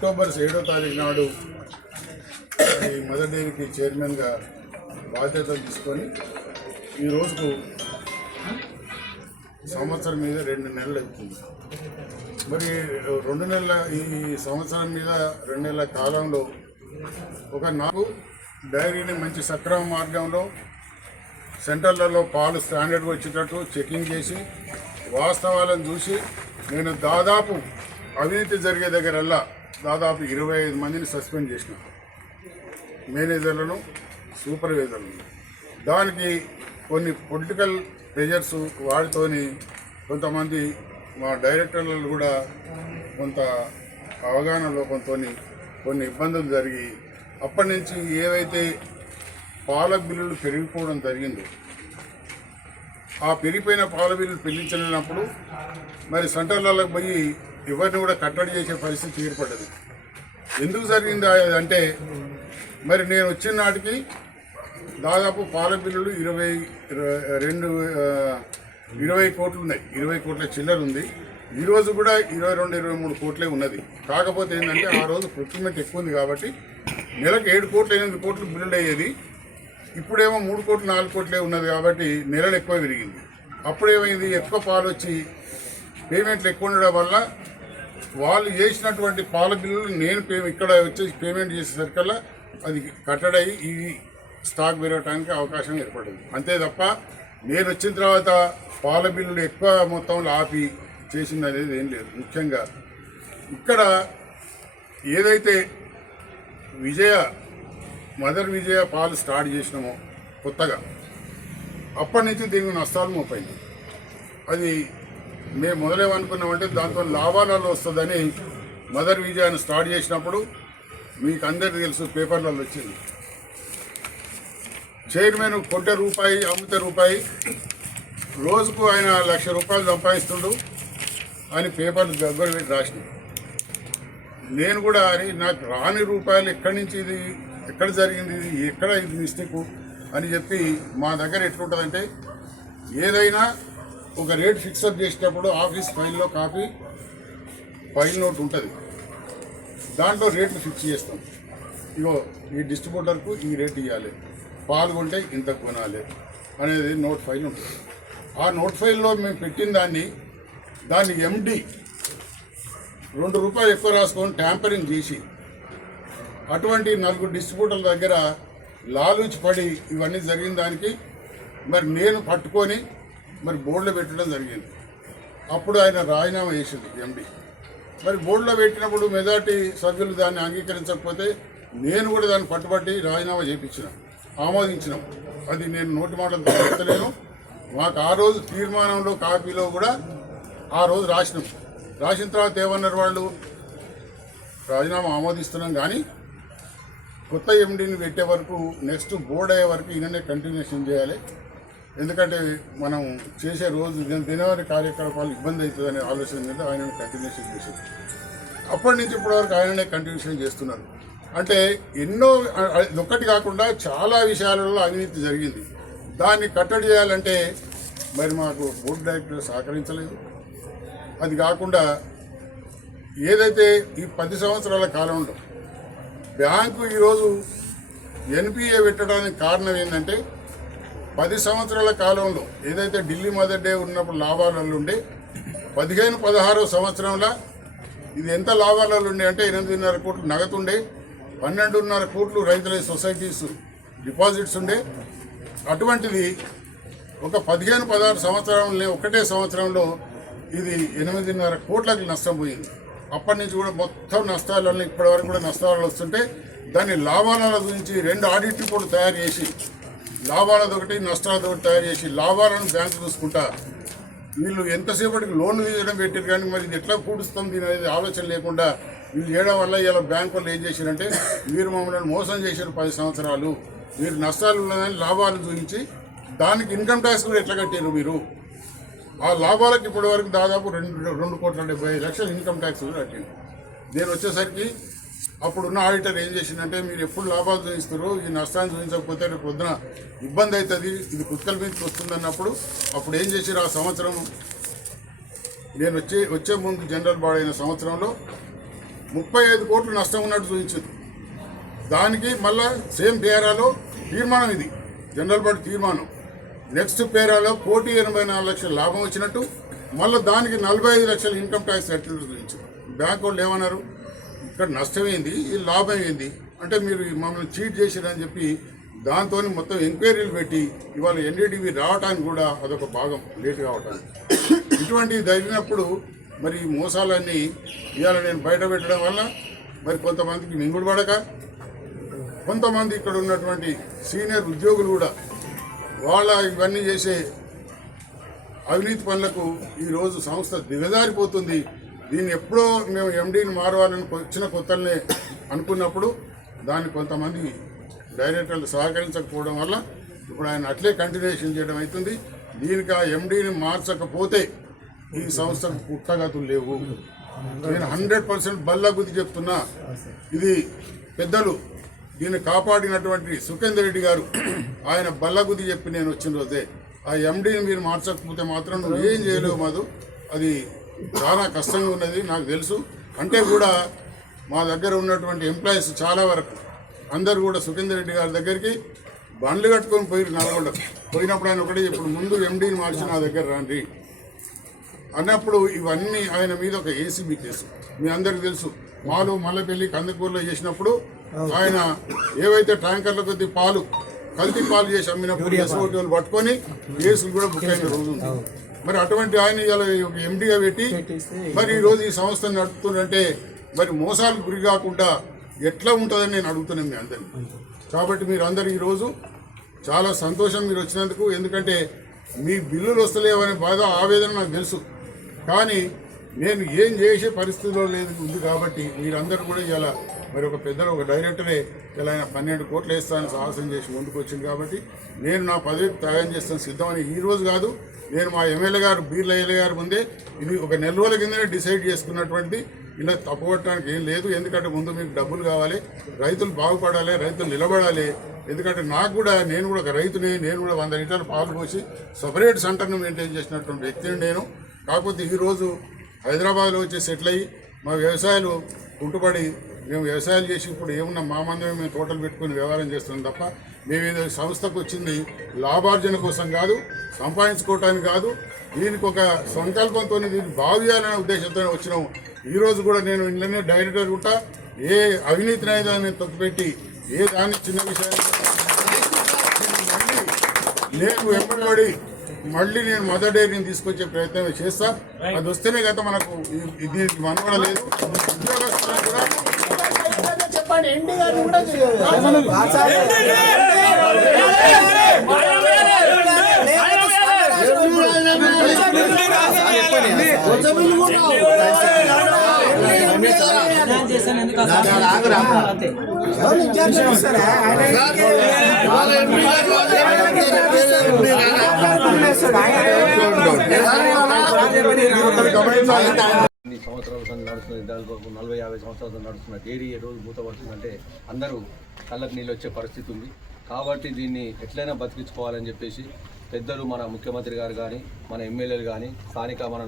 October 7వ తారీఖు నాడు ఈ మదర్ డైరీకి చైర్మన్గా బాధ్యతలు తీసుకొని ఈ రోజుకు సంవత్సరం మీద 2 నెలలు అవుతుంది. మరి 2 నెలల ఈ సంవత్సరం మీద 2 నెలల కాలంలో నాకు డైరీని మంచి సక్రమ మార్గంలో సెంటర్లలో పాలు స్టాండర్డ్గా వచ్చేటట్టు చెకింగ్ చేసి వాస్తవాలను చూసి నేను దాదాపు అవినీతి జరిగే దగ్గరల్లా దాదాపు 25 మందిని సస్పెండ్ చేసిన, మేనేజర్లను, సూపర్వైజర్లను. దానికి కొన్ని పొలిటికల్ ప్రెజర్స్ వాటితోని కొంతమంది మా డైరెక్టర్లు కూడా కొంత అవగాహన లోపంతో కొన్ని ఇబ్బందులు జరిగి అప్పటి నుంచి ఏవైతే పాల బిల్లులు పెరిగిపోవడం జరిగిందో ఆ పెరిగిపోయిన పాల బిల్లులు పెళ్లించలేనప్పుడు మరి సెంటర్లకు పోయి ఎవరిని కూడా కట్టడి చేసే పరిస్థితి ఏర్పడ్డది. ఎందుకు జరిగింది అంటే మరి నేను వచ్చిన నాటికి దాదాపు పాల బిల్లులు 20 కోట్లు ఉన్నాయి, 20 కోట్ల చిల్లర ఉంది. ఈరోజు కూడా 22-23 కోట్లే ఉన్నది. కాకపోతే ఏంటంటే ఆ రోజు ప్రొక్యూర్మెంట్ ఎక్కువ ఉంది కాబట్టి నెలకు 7 కోట్లు 8 కోట్లు బిల్లులు అయ్యేది. ఇప్పుడేమో 3 కోట్లు 4 కోట్లే ఉన్నది కాబట్టి నెలలు ఎక్కువ పెరిగింది. అప్పుడేమైంది, ఎక్కువ పాలు వచ్చి పేమెంట్లు ఎక్కువ ఉండడం వల్ల వాళ్ళు చేసినటువంటి పాల బిల్లులు నేను ఇక్కడ వచ్చేసి పేమెంట్ చేసేసరికల్లా అది కట్టడయి ఈ స్టాక్ పెరగడానికి అవకాశం ఏర్పడింది. అంతే తప్ప నేను వచ్చిన తర్వాత పాల బిల్లులు ఎక్కువ మొత్తంలో ఆపి చేసింది అనేది ఏం లేదు. ముఖ్యంగా ఇక్కడ ఏదైతే మదర్ విజయ పాలు స్టార్ట్ చేసినామో కొత్తగా, అప్పటి నుంచి దీనికి నష్టాలు మోపైంది. అది మేము మొదలేమనుకున్నామంటే దాంతో లాభాలలో వస్తుందని మదర్ విజయాన్ని స్టార్ట్ చేసినప్పుడు మీకు అందరికీ తెలుసు, పేపర్లలో వచ్చింది. చైర్మన్ కొంటే రూపాయి అమ్మితే రూపాయి, రోజుకు ఆయన 1,00,000 రూపాయలు సంపాదిస్తుండు అని పేపర్లు దగ్గర పెట్టి రాసినాయి. నేను కూడా అని నాకు రాని రూపాయలు ఎక్కడి నుంచి ఇది ఎక్కడ జరిగింది, ఇది ఎక్కడ ఇది మిస్టేక్ అని చెప్పి మా దగ్గర ఎట్లుంటుందంటే ఏదైనా ఒక రేట్ ఫిక్సప్ చేసేటప్పుడు ఆఫీస్ ఫైల్లో ఫైల్ నోట్ ఉంటుంది, దాంట్లో రేట్లు ఫిక్స్ చేస్తాం. ఇగో ఈ డిస్ట్రిబ్యూటర్కు ఈ రేట్ ఇవ్వాలి, పాల్గొంటే ఇంత కొనాలి అనేది నోట్ ఫైల్ ఉంటుంది. ఆ నోట్ ఫైల్లో మేము పెట్టిన దాన్ని ఎండి 2 రూపాయలు ఎక్కువ రాసుకొని ట్యాంపరింగ్ చేసి అటువంటి 4 డిస్ట్రిబ్యూటర్ల దగ్గర లాలూచి పడి ఇవన్నీ జరిగిన దానికి మరి నేను పట్టుకొని మరి బోర్డులో పెట్టడం జరిగింది. అప్పుడు ఆయన రాజీనామా చేసింది ఎండి. మరి బోర్డులో పెట్టినప్పుడు మెజార్టీ సభ్యులు దాన్ని అంగీకరించకపోతే నేను కూడా దాన్ని పట్టుబట్టి రాజీనామా ఆమోదించినాం. అది నేను నోటి మాటలతో చెప్తలేను. మాకు ఆ రోజు తీర్మానంలో కాపీలో కూడా ఆ రోజు రాసిన తర్వాత ఏమన్నారు వాళ్ళు, రాజీనామా ఆమోదిస్తున్నాం కానీ కొత్త ఎండీని పెట్టే వరకు నెక్స్ట్ బోర్డు అయ్యే వరకు ఈయననే కంటిన్యూషన్ చేయాలి, ఎందుకంటే మనం చేసే రోజు దినవారీ కార్యకలాపాలు ఇబ్బంది అవుతుందనే ఆలోచన మీద ఆయనను కంటిన్యూషన్ చేశారు. అప్పటి నుంచి ఇప్పటివరకు ఆయననే కంటిన్యూషన్ చేస్తున్నారు. అంటే ఎన్నో ఒక్కటి కాకుండా చాలా విషయాలలో అవినీతి జరిగింది. దాన్ని కట్టడి చేయాలంటే మరి మాకు బోర్డు డైరెక్టర్ సహకరించలేదు. అది కాకుండా ఏదైతే ఈ 10 సంవత్సరాల కాలంలో బ్యాంకు ఈరోజు ఎన్పిఏ పెట్టడానికి కారణం ఏంటంటే 10 సంవత్సరాల కాలంలో ఏదైతే ఢిల్లీ మదర్ డే ఉన్నప్పుడు లాభాలలో ఉండే 15-16వ సంవత్సరంలో ఇది ఎంత లాభాలలో ఉండే అంటే 8.5 కోట్లు నగదుండే, 12.5 కోట్లు రైతుల సొసైటీస్ డిపాజిట్స్ ఉండే. అటువంటిది ఒక 15-16 సంవత్సరంలో ఒకటే సంవత్సరంలో ఇది 8.5 కోట్లకి నష్టం పోయింది. అప్పటి నుంచి కూడా మొత్తం నష్టాలలో ఇప్పటివరకు కూడా నష్టాలు వస్తుంటే దాన్ని లాభాల గురించి 2 ఆడిట్ రిపోర్ట్లు తయారు చేసి లాభాలది ఒకటి నష్టాలది ఒకటి తయారు చేసి లాభాలను బ్యాంకు చూసుకుంటా వీళ్ళు ఎంతసేపటికి లోన్లు తీయడం పెట్టారు. కానీ మరి ఇది ఎట్లా కూడుస్తాం దీని అనేది ఆలోచన లేకుండా వీళ్ళు చేయడం వల్ల ఇలా బ్యాంకు వాళ్ళు ఏం చేశారంటే మీరు మమ్మల్ని మోసం చేశారు 10 సంవత్సరాలు, మీరు నష్టాలు ఉన్నదని లాభాలు చూపించి దానికి ఇన్కమ్ ట్యాక్స్ కూడా ఎట్లా కట్టారు మీరు. ఆ లాభాలకు ఇప్పటి వరకు దాదాపు 2,75,00,000 ఇన్కమ్ ట్యాక్స్ కూడా కట్టింది. నేను వచ్చేసరికి అప్పుడున్న ఆడిటర్ ఏం చేసిందంటే మీరు ఎప్పుడు లాభాలు చూపిస్తారు, ఈ నష్టాన్ని చూపించకపోతే రేపు పొద్దున ఇబ్బంది అవుతుంది, ఇది కుక్కల మీదకి వస్తుంది అన్నప్పుడు అప్పుడు ఏం చేశారు, ఆ సంవత్సరం నేను వచ్చే ముందు జనరల్ బాడీ అయిన సంవత్సరంలో 35 కోట్లు నష్టం ఉన్నట్టు చూపించింది. దానికి మళ్ళా సేమ్ పేరాలో తీర్మానం, ఇది జనరల్ బాడీ తీర్మానం. నెక్స్ట్ పేరాలో 1,84,00,000 లాభం వచ్చినట్టు, మళ్ళీ దానికి 45 లక్షల ఇన్కమ్ ట్యాక్స్ సర్టిఫికేట్ చూపించారు. బ్యాంక్ వాళ్ళు ఏమన్నారు, ఇక్కడ నష్టమైంది, ఈ లాభం ఏంది అంటే మీరు మమ్మల్ని చీట్ చేశారని చెప్పి దాంతో మొత్తం ఎంక్వైరీలు పెట్టి ఇవాళ ఎన్డీటీవీ రావడానికి కూడా అదొక భాగం లేట్ కావటానికి. ఇటువంటివి జరిగినప్పుడు మరి ఈ మోసాలన్నీ ఇవాళ నేను బయట పెట్టడం వల్ల మరి కొంతమందికి మింగుడు పడక, కొంతమంది ఇక్కడ ఉన్నటువంటి సీనియర్ ఉద్యోగులు కూడా వాళ్ళ ఇవన్నీ చేసే అవినీతి పనులకు ఈరోజు సంస్థ దిగజారిపోతుంది. దీన్ని ఎప్పుడో మేము ఎండీని మారవాలని వచ్చిన కొత్తలనే అనుకున్నప్పుడు దాన్ని కొంతమంది డైరెక్టర్లు సహకరించకపోవడం వల్ల ఇప్పుడు ఆయన అట్లే కంటిన్యూషన్ చేయడం అవుతుంది. దీనికి ఆ ఎండీని మార్చకపోతే ఈ సంస్థకు పుట్టగతులు లేవు. నేను 100% బల్లగుద్ది చెప్తున్నా. ఇది పెద్దలు దీన్ని కాపాడినటువంటి సుఖేందర్ రెడ్డి గారు ఆయన బల్లగుద్ది చెప్పి నేను వచ్చిన రోజే ఆ ఎండీని మీరు మార్చకపోతే మాత్రం నువ్వు ఏం చేయలేవు మధు, అది చాలా కష్టంగా ఉన్నది నాకు తెలుసు. అంటే కూడా మా దగ్గర ఉన్నటువంటి ఎంప్లాయీస్ చాలా వరకు అందరూ కూడా సుఖేందర్ రెడ్డి గారి దగ్గరికి బండ్లు కట్టుకొని పోయి నల్గొండ పోయినప్పుడు ఆయన ఒకటి ఇప్పుడు ముందు ఎండీని మార్చి నా దగ్గర రండి అన్నప్పుడు ఇవన్నీ ఆయన మీద ఒక ఏసీబీ కేసు మీ అందరికీ తెలుసు. మాలు మల్లపల్లి కందుకూరులో చేసినప్పుడు ఆయన ఏవైతే ట్యాంకర్ల కొద్ది పాలు కల్తీ పాలు చేసి అమ్మినప్పుడు ఎస్ఓటీ వాళ్ళు పట్టుకొని కేసులు కూడా బుక్ అయిన రోజు ఉంది. మరి అటువంటి ఆయన ఇలా ఒక ఎండీగా పెట్టి మరి ఈరోజు ఈ సంస్థను నడుపుతుందంటే మరి మోసాలకు గురి కాకుండా ఎట్లా ఉంటుందని నేను అడుగుతున్నాను మీ అందరినీ. కాబట్టి మీరు అందరు ఈరోజు చాలా సంతోషం మీరు వచ్చినందుకు. ఎందుకంటే మీ బిల్లులు వస్తలేవనే బాధ ఆవేదన నాకు తెలుసు, కానీ నేను ఏం చేసే పరిస్థితిలో లేదు ఉంది కాబట్టి మీరందరూ కూడా ఇలా మరి ఒక పెద్దలు ఒక డైరెక్టరే ఇలా ఆయన 12 కోట్లు వేస్తానని సాహసం చేసి ముందుకు వచ్చింది. కాబట్టి నేను నా పదవికి త్యాగం చేస్తాను సిద్ధమని ఈ రోజు కాదు, నేను మా ఎమ్మెల్యే గారు బీర్ల గారు ముందే ఇది ఒక నెల రోజుల కిందనే డిసైడ్ చేసుకున్నటువంటి. ఇలా తప్పుపట్టడానికి ఏం లేదు. ఎందుకంటే ముందు మీకు డబ్బులు కావాలి, రైతులు బాగుపడాలి, రైతులు నిలబడాలి. ఎందుకంటే నాకు కూడా నేను కూడా ఒక రైతుని, నేను కూడా 100 లీటర్లు పాలు పోసి సపరేట్ సెంటర్ను మెయింటైన్ చేసినటువంటి వ్యక్తిని నేను. కాకపోతే ఈరోజు హైదరాబాద్లో వచ్చి సెటిల్ అయ్యి మా వ్యవసాయాలు కుంటుపడి మేము వ్యవసాయాలు చేసి ఇప్పుడు ఏమున్నా మా మందమే మేము తోటలు పెట్టుకుని వ్యవహారం చేస్తున్నాం తప్ప మేమేదో సంస్థకు వచ్చింది లాభార్జన కోసం కాదు, సంపాదించుకోవటానికి కాదు. దీనికి ఒక సంకల్పంతో దీన్ని బాగు చేయాలనే ఉద్దేశంతో వచ్చినాము. ఈరోజు కూడా నేను ఇంట్లోనే డైరెక్టర్ ఉంటా. ఏ అవినీతిని అయితే నేను తొక్కిపెట్టి ఏ దాన్ని చిన్న విషయాన్ని నేను వెంబడి మళ్ళీ నేను మదర్ డైరీని తీసుకొచ్చే ప్రయత్నం చేస్తా. అది వస్తేనే కదా మనకు దీనికి మనుగడ లేదు. ఉద్యోగస్తులకు కూడా చెప్పండి ఎండి గారు కూడా సంవత్సరాల నడుస్తుంది, దాదాపు 40-50 సంవత్సరాలు నడుస్తున్న డైరీ ఏ రోజు మూతపడుతుందంటే అందరూ కళ్ళకు నీళ్ళు వచ్చే పరిస్థితి ఉంది. కాబట్టి దీన్ని ఎట్లయినా బతికించుకోవాలని చెప్పేసి పెద్దలు మన ముఖ్యమంత్రి గారు కానీ మన ఎమ్మెల్యేలు కానీ స్థానిక మన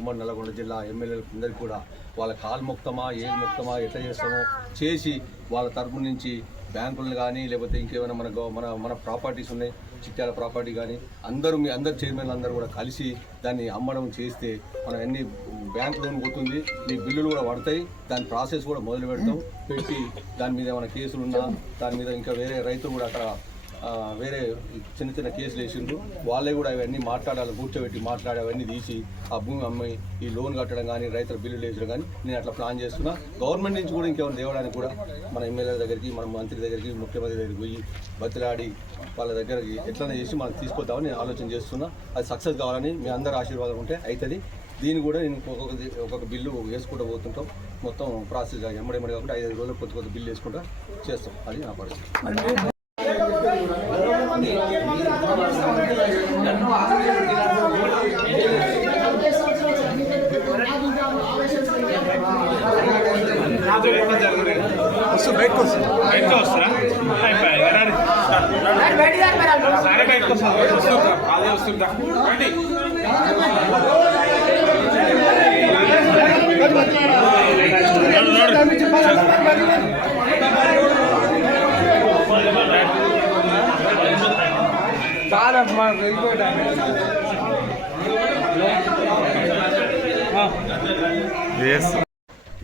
ఉమ్మడి నల్లగొండ జిల్లా ఎమ్మెల్యేలు అందరికీ కూడా వాళ్ళ కాలు మొక్తమా ఏది మొక్తమా ఎట్లా చేస్తామో చేసి వాళ్ళ తరపు నుంచి బ్యాంకులను కానీ లేకపోతే ఇంకేమైనా మన ప్రాపర్టీస్ ఉన్నాయి, చిట్యాల ప్రాపర్టీ కానీ అందరూ మీ అందరు చైర్మన్లు అందరూ కూడా కలిసి దాన్ని అమ్మడం చేస్తే మనం ఎన్ని బ్యాంక్ లోన్ పోతుంది, మీ బిల్లులు కూడా పడతాయి. దాని ప్రాసెస్ కూడా మొదలు పెట్టి దాని మీద ఏమైనా కేసులు ఉన్నా దాని మీద ఇంకా వేరే రైతులు కూడా అక్కడ వేరే చిన్న కేసులు వేసిండ్రు. వాళ్ళే కూడా అవన్నీ మాట్లాడాలి, కూర్చోబెట్టి మాట్లాడి అవన్నీ తీసి ఆ భూమి అమ్మి ఈ లోన్ కట్టడం కానీ రైతుల బిల్లులు వేసడం కానీ నేను అట్లా ప్లాన్ చేస్తున్నా. గవర్నమెంట్ నుంచి కూడా ఇంకేమైనా తేవడానికి కూడా మన ఎమ్మెల్యేల దగ్గరికి మన మంత్రి దగ్గరికి ముఖ్యమంత్రి దగ్గరికి పోయి బతిలాడి వాళ్ళ దగ్గరికి ఎట్లనే చేసి మనం తీసుకొద్దామని నేను ఆలోచన చేస్తున్నా. అది సక్సెస్ కావాలని మీ అందరి ఆశీర్వాదం ఉంటే అవుతుంది. దీన్ని కూడా నేను ఒక్కొక్క బిల్లు వేసుకుంటూ పోతుంటాం. మొత్తం ప్రాసెస్ ఎమ్మడి కాకుండా 5 రోజులు కొత్త బిల్లు వేసుకుంటా చేస్తాం. అది నా పరిస్థితి. బయటకు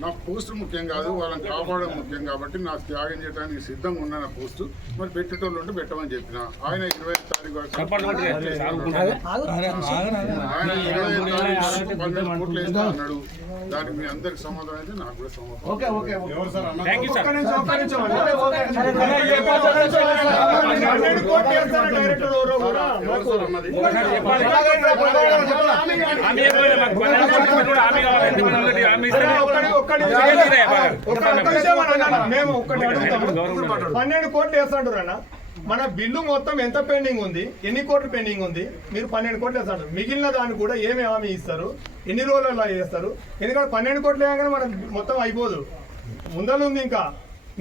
నా పోస్ట్ ముఖ్యం కాదు, వాళ్ళని కాపాడడం ముఖ్యం కాబట్టి నా త్యాగం చేయడానికి సిద్ధంగా ఉన్న నా పోస్ట్ మరి పెట్టేటోళ్ళు ఉంటే పెట్టమని చెప్పిన ఆయన 20 తారీఖు వరకు ఆయన 25 తారీఖు వరకు 12 కోట్లు వేస్తా అన్నాడు. దానికి మీ అందరికి సమాధానం అయితే నాకు కూడా సమాధానం. మేము ఒక్కటి అడుగుతాము, 12 కోట్లు వేస్తాంటారు అన్న. మన బిల్లు మొత్తం ఎంత పెండింగ్ ఉంది, ఎన్ని కోట్లు పెండింగ్ ఉంది, మీరు 12 కోట్లు వేస్తాడు. మిగిలిన దాన్ని కూడా ఏమి హామీ ఇస్తారు, ఎన్ని రోజులలో చేస్తారు? ఎందుకంటే 12 కోట్లు వేయగానే మనకు మొత్తం అయిపోదు, ముందర ఉంది ఇంకా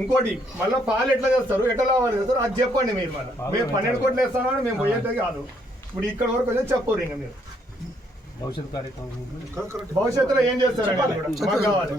ఇంకోటి. మళ్ళీ పాలు ఎట్లా చేస్తారు, ఎట్లా లాభాలు చేస్తారు, అది చెప్పండి మీరు. మళ్ళీ మేము 12 కోట్లు వేస్తామని మేము పోయేది కాదు. ఇప్పుడు ఇక్కడ వరకు వచ్చి చెప్పరు ఇంకా మీరు భవిష్యత్తులో ఏం చేస్తారని మాకు కావాలి.